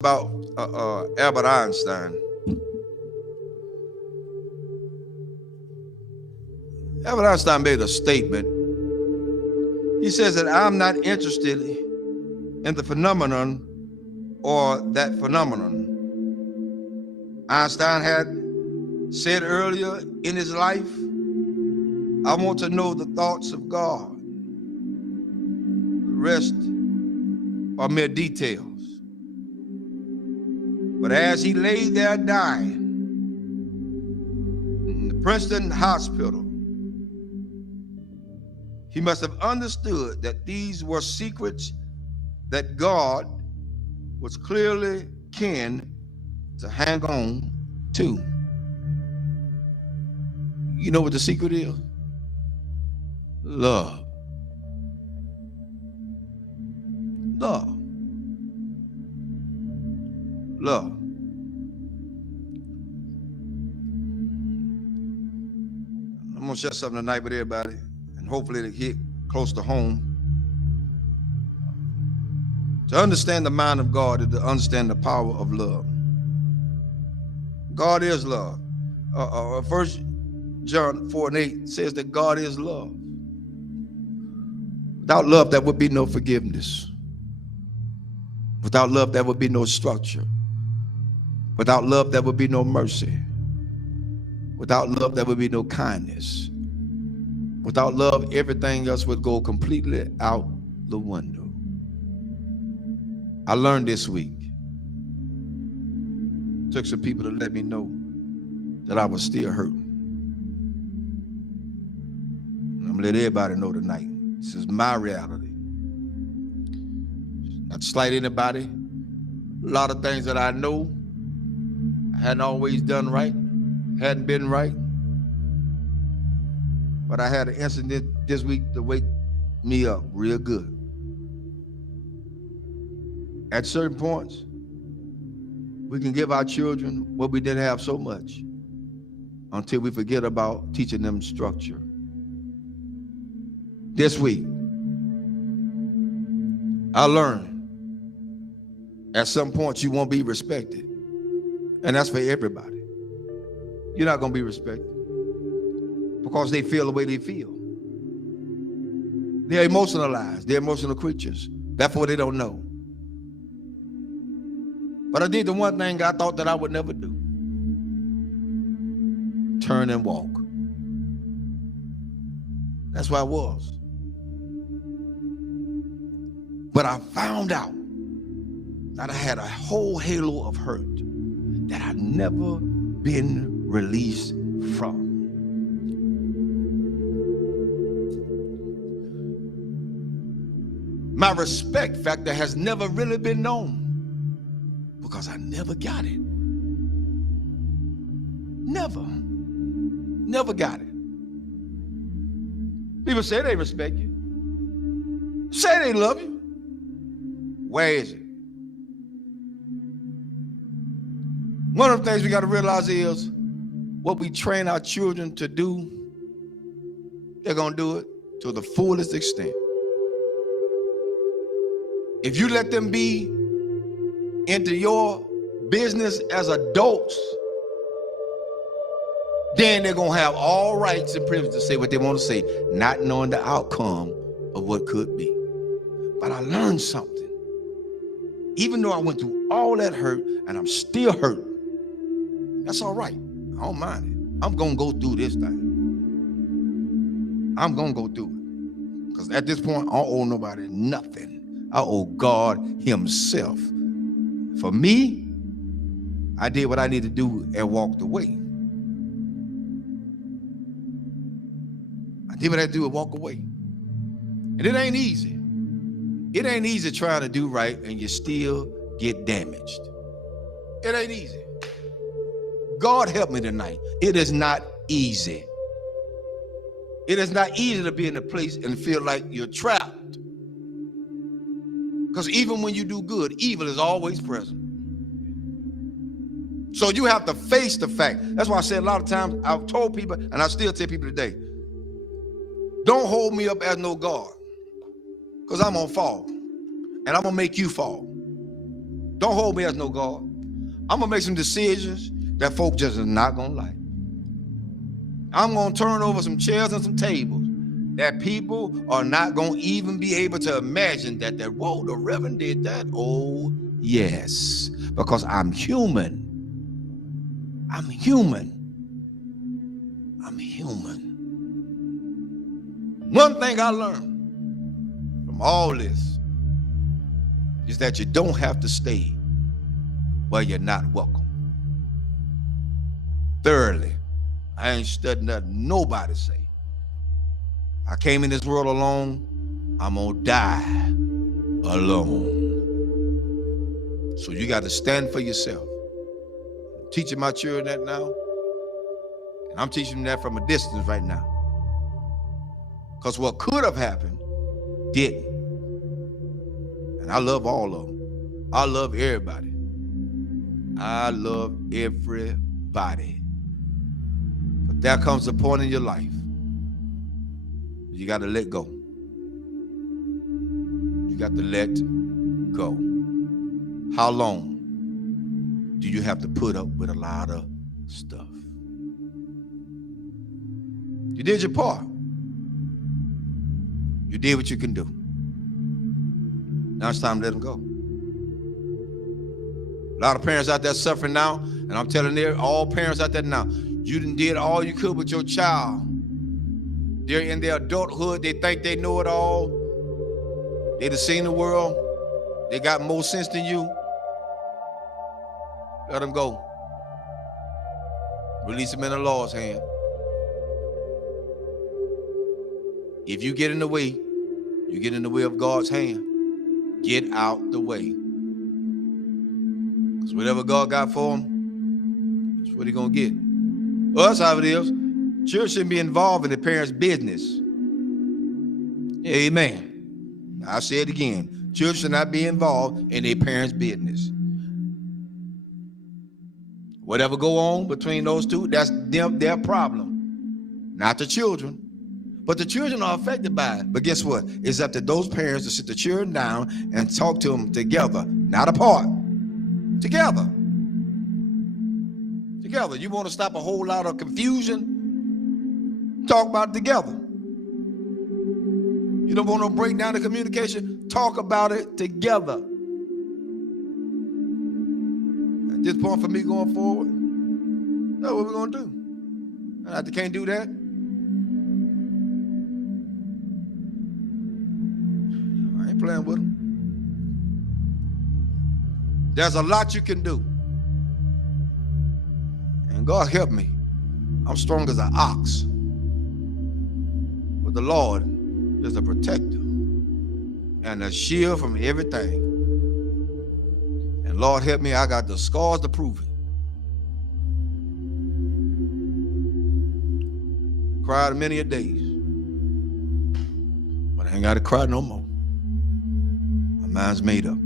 About Albert Einstein. Albert Einstein made a statement. He says that I'm not interested in the phenomenon or that phenomenon. Einstein had said earlier in his life, I want to know the thoughts of God. The rest are mere details. But as he lay there dying in the Princeton hospital, he must have understood that these were secrets that God was clearly keen to hang on to. You know what the secret is? Love. Love. Love. I'm going to share something tonight with everybody, and hopefully it'll hit close to home. To understand the mind of God is to understand the power of love. God is love. 1 John 4:8 says that God is love. Without love, there would be no forgiveness. Without love, there would be no structure. Without love, there would be no mercy. Without love, there would be no kindness. Without love, everything else would go completely out the window. I learned this week. Took some people to let me know that I was still hurting. I'm gonna let everybody know tonight. This is my reality. Not to slight anybody. A lot of things that I know I hadn't always done right, hadn't been right. But I had an incident this week to wake me up real good. At certain points, we can give our children what we didn't have so much until we forget about teaching them structure. This week, I learned at some point you won't be respected. And that's for everybody. You're not going to be respected because they feel the way they feel. They're emotionalized. They're emotional creatures. Therefore, they don't know. But I did the one thing I thought that I would never do. Turn and walk. That's where I was. But I found out that I had a whole halo of hurt that I'd never been released from. My respect factor has never really been known because I never got it. Never got it. People say they respect you. Say they love you. Where is it? One of the things we got to realize is what we train our children to do, they're going to do it to the fullest extent. If you let them be into your business as adults, then they're going to have all rights and privileges to say what they want to say, not knowing the outcome of what could be. But I learned something. Even though I went through all that hurt and I'm still hurting, that's all right. I don't mind it. I'm going to go through this thing. I'm going to go through it. Because at this point, I don't owe nobody nothing. I owe God himself. For me, I did what I needed to do and walked away. I did what I had to do and walk away. And it ain't easy. It ain't easy trying to do right and you still get damaged. It ain't easy. God help me tonight. It is not easy. It is not easy to be in a place and feel like you're trapped. Because even when you do good, evil is always present. So you have to face the fact. That's why I said a lot of times, I've told people, and I still tell people today, don't hold me up as no God. Because I'm going to fall. And I'm going to make you fall. Don't hold me as no God. I'm going to make some decisions that folk just are not going to like. I'm going to turn over some chairs and some tables that people are not going to even be able to imagine that, whoa, the Reverend did that. Oh, yes, because I'm human. I'm human. I'm human. One thing I learned from all this is that you don't have to stay where you're not welcome. Thirdly, I ain't studying nothing nobody say. I came in this world alone. I'm gonna die alone. So you got to stand for yourself. I'm teaching my children that now, and I'm teaching them that from a distance right now. Because what could have happened didn't. And I love all of them. I love everybody. I love everybody. But there comes a point in your life you got to let go. You got to let go. How long do you have to put up with a lot of stuff? You did your part. You did what you can do. Now it's time to let them go. A lot of parents out there suffering now, and I'm telling all parents out there now, you done did all you could with your child. They're in their adulthood. They think they know it all. They done seen the world. They got more sense than you. Let them go. Release them in the Lord's hand. If you get in the way, you get in the way of God's hand. Get out the way. Because whatever God got for them, that's what he's going to get. Well, that's how it is. Children shouldn't be involved in the parents' business. Amen. I'll say it again. Children should not be involved in their parents' business. Whatever go on between those two, that's their problem. Not the children. But the children are affected by it. But guess what? It's up to those parents to sit the children down and talk to them together, not apart. Together. Together. You want to stop a whole lot of confusion? Talk about it together. You don't want to break down the communication? Talk about it together. At this point for me going forward, that's what we're going to do. And if they can't do that, I ain't playing with them. There's a lot you can do. And God help me. I'm strong as an ox. But the Lord is a protector and a shield from everything. And Lord help me, I got the scars to prove it. Cried many a days. But I ain't got to cry no more. My mind's made up.